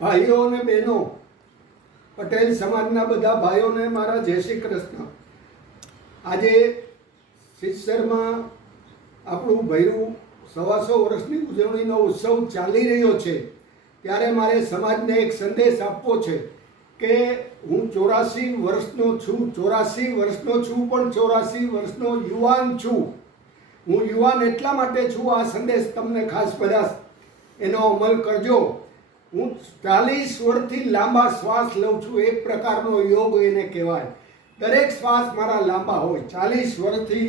ભાઈઓ અને બહેનો, પટેલ સમાજના બધા ભાઈઓને મારા જય શ્રી કૃષ્ણ. આજે સિત્સરમાં આપણું ભર્યું 125 વર્ષની ઉજવણીનો ઉત્સવ ચાલી રહ્યો છે, ત્યારે મારે સમાજને એક સંદેશ આપવો છે કે હું 84 વર્ષનો છું, પણ 84 વર્ષનો યુવાન છું. હું યુવાન એટલા માટે છું, આ સંદેશ તમને ખાસ બધા એનો અમલ કરજો. હું 40 વર્ષથી લાંબા શ્વાસ લઉં છું, એક પ્રકારનો યોગ એને કહેવાય. દરેક શ્વાસ મારા લાંબા હોય. 40 વર્ષથી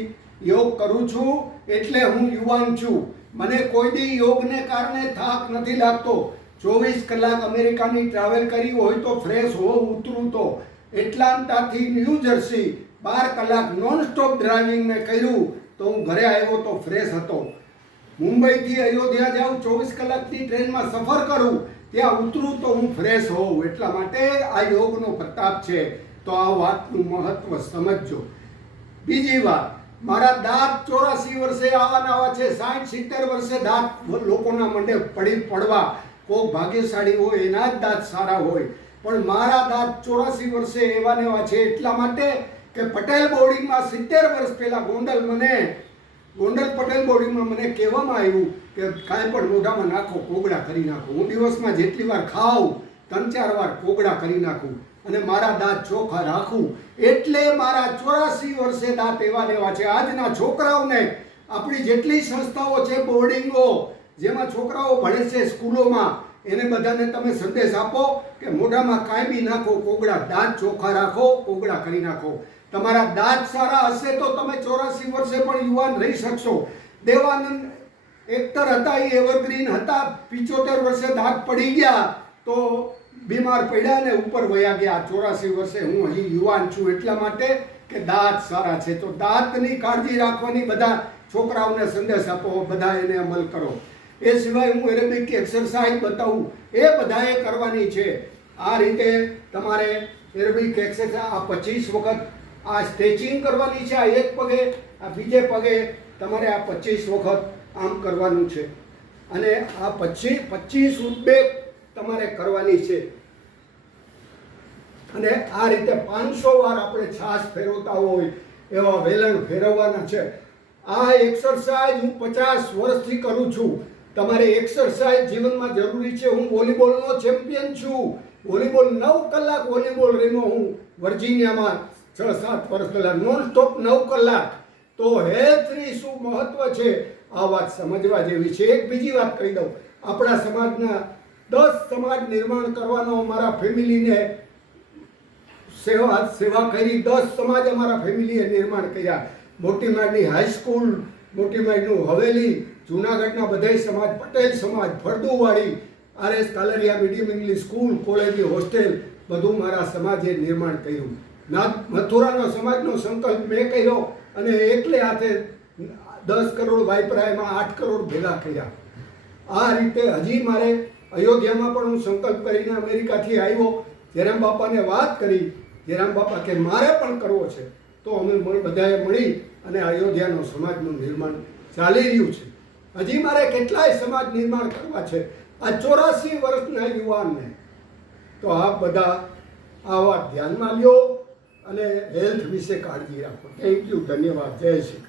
યોગ કરું છું એટલે હું યુવાન છું. મને કોઈ દી યોગને કારણે થાક નથી લાગતો. 24 કલાક અમેરિકાની ટ્રાવેલ કરી હોય તો ફ્રેશ હોઉં, ઉતરું તો. એટલાન્ટાથી ન્યૂ જર્સી 12 કલાક નોન સ્ટોપ ડ્રાઇવિંગ મેં કર્યું તો હું ઘરે આવ્યો તો ફ્રેશ હતો. મુંબઈથી અયોધ્યા જાઉં, 24 કલાકની ટ્રેનમાં સફર કરું, ત્યાં ઉતરું તો હું ફ્રેશ હોઉં. એટલા માટે આ યોગનો પ્રતાપ છે. તો આ વાતનું મહત્વ સમજજો. બીજી વાત, મારા દાંત 84 વર્ષે આવા છે. 60-70 વર્ષે દાંત લોકોના મંડે પડવા. કોક ભાગ્યશાળી હોય એના જ દાંત સારા હોય, પણ મારા દાંત 84 વર્ષે એવા ને એવા છે. એટલા માટે કે પટેલ બોર્ડિંગમાં 70 વર્ષ પહેલાં ગોંડલ પટેલ બોર્ડિંગમાં મને કહેવામાં આવ્યું કે કાંઈ પણ મોઢામાં નાખો, કોગળા કરી નાખો. હું દિવસમાં જેટલી વાર ખાઉં 3-4 વાર કોગળા કરી નાખું અને મારા દાંત ચોખ્ખા રાખું. એટલે મારા 84 વર્ષે દાંત એવા ને એવા છે. આજના છોકરાઓને આપણી જેટલી સંસ્થાઓ છે, બોર્ડિંગો જેમાં છોકરાઓ ભણે છે, સ્કૂલોમાં, એને બધાને તમે સંદેશ આપો કે મોઢામાં કાંઈ બી નાખો, કોગળા, દાંત ચોખ્ખા રાખો, કોગળા કરી નાખો. તમારા દાંત સારા હશે તો તમે 84 વર્ષે પણ યુવાન રહી શકશો. દેવાનંદ એક્ટર હતા, એ એવરગ્રીન હતા. 75 વર્ષે દાંત પડી ગયા તો બીમાર પડ્યા ને ઉપર વયા ગયા. 84 વર્ષે હું હજી યુવાન છું એટલા માટે કે દાંત સારા છે. તો દાંતની કાળજી રાખવાની બધા છોકરાઓને સંદેશ આપો, બધા એને અમલ કરો. એ સિવાય હું એરોબિક એક્સરસાઇઝ બતાવું, એ બધાએ કરવાની છે. આ રીતે તમારે એરોબિક એક્સરસાઇઝ આ 25 વખત આ સ્ટ્રેચિંગ કરવાની છે. આ એક પગે, આ બીજે પગે તમારે આ 25 વખત આમ કરવાનું છે. અને આ 25 ઉદ્વેગ તમારે કરવાની છે. અને આ રીતે 500 વાર આપણે છાશ ફેરવતા હોય એવા વેલણ ફેરવવાના છે. આ એક્સરસાઇઝ હું 50 વર્ષથી કરું છું. તમારે એક્સરસાઇઝ જીવનમાં જરૂરી છે. હું વોલીબોલનો ચેમ્પિયન છું. વોલીબોલ 9 કલાક વોલીબોલ રમ્યો હું વર્જિનિયામાં 6-7 વર્ષ પહેલાં, નોન સ્ટોપ 9 કલાક. તો હેલ્થની શું મહત્વ છે આ વાત સમજવા જેવી છે. એક બીજી વાત કહી દઉં, આપણા સમાજના 10 સમાજ નિર્માણ કરવાનો અમારા ફેમિલીને સેવા કરી. 10 સમાજ અમારા ફેમિલીએ નિર્માણ કર્યા. મોટી માળની હાઈસ્કૂલ, મોટી માળનું હવેલી, જૂનાગઢના બધા સમાજ, પટેલ સમાજ, ફળદુવાડી, RS Kalariya medium English school, કોલેજની હોસ્ટેલ, બધું મારા સમાજે નિર્માણ કર્યું. મથુરાનો સમાજનો સંકલ્પ મેં કર્યો અને એકલે હાથે 10 કરોડ વાપરા, એમાં 8 કરોડ ભેગા કર્યા. આ રીતે હજી મારે અયોધ્યામાં પણ હું સંકલ્પ કરીને અમેરિકાથી આવ્યો, જયરામ બાપાને વાત કરી. જયરામ બાપા કે મારે પણ કરવો છે. તો અમે બધાએ મળી અને અયોધ્યાનો સમાજનું નિર્માણ ચાલી રહ્યું છે. હજી મારે કેટલાય સમાજ નિર્માણ કરવા છે આ 84 વર્ષના યુવાનને. તો આ બધા આ વાત ધ્યાનમાં લ્યો અને હેલ્થ વિશે કાળજી રાખો. થેન્ક યુ, ધન્યવાદ, જય શ્રી કૃષ્ણ.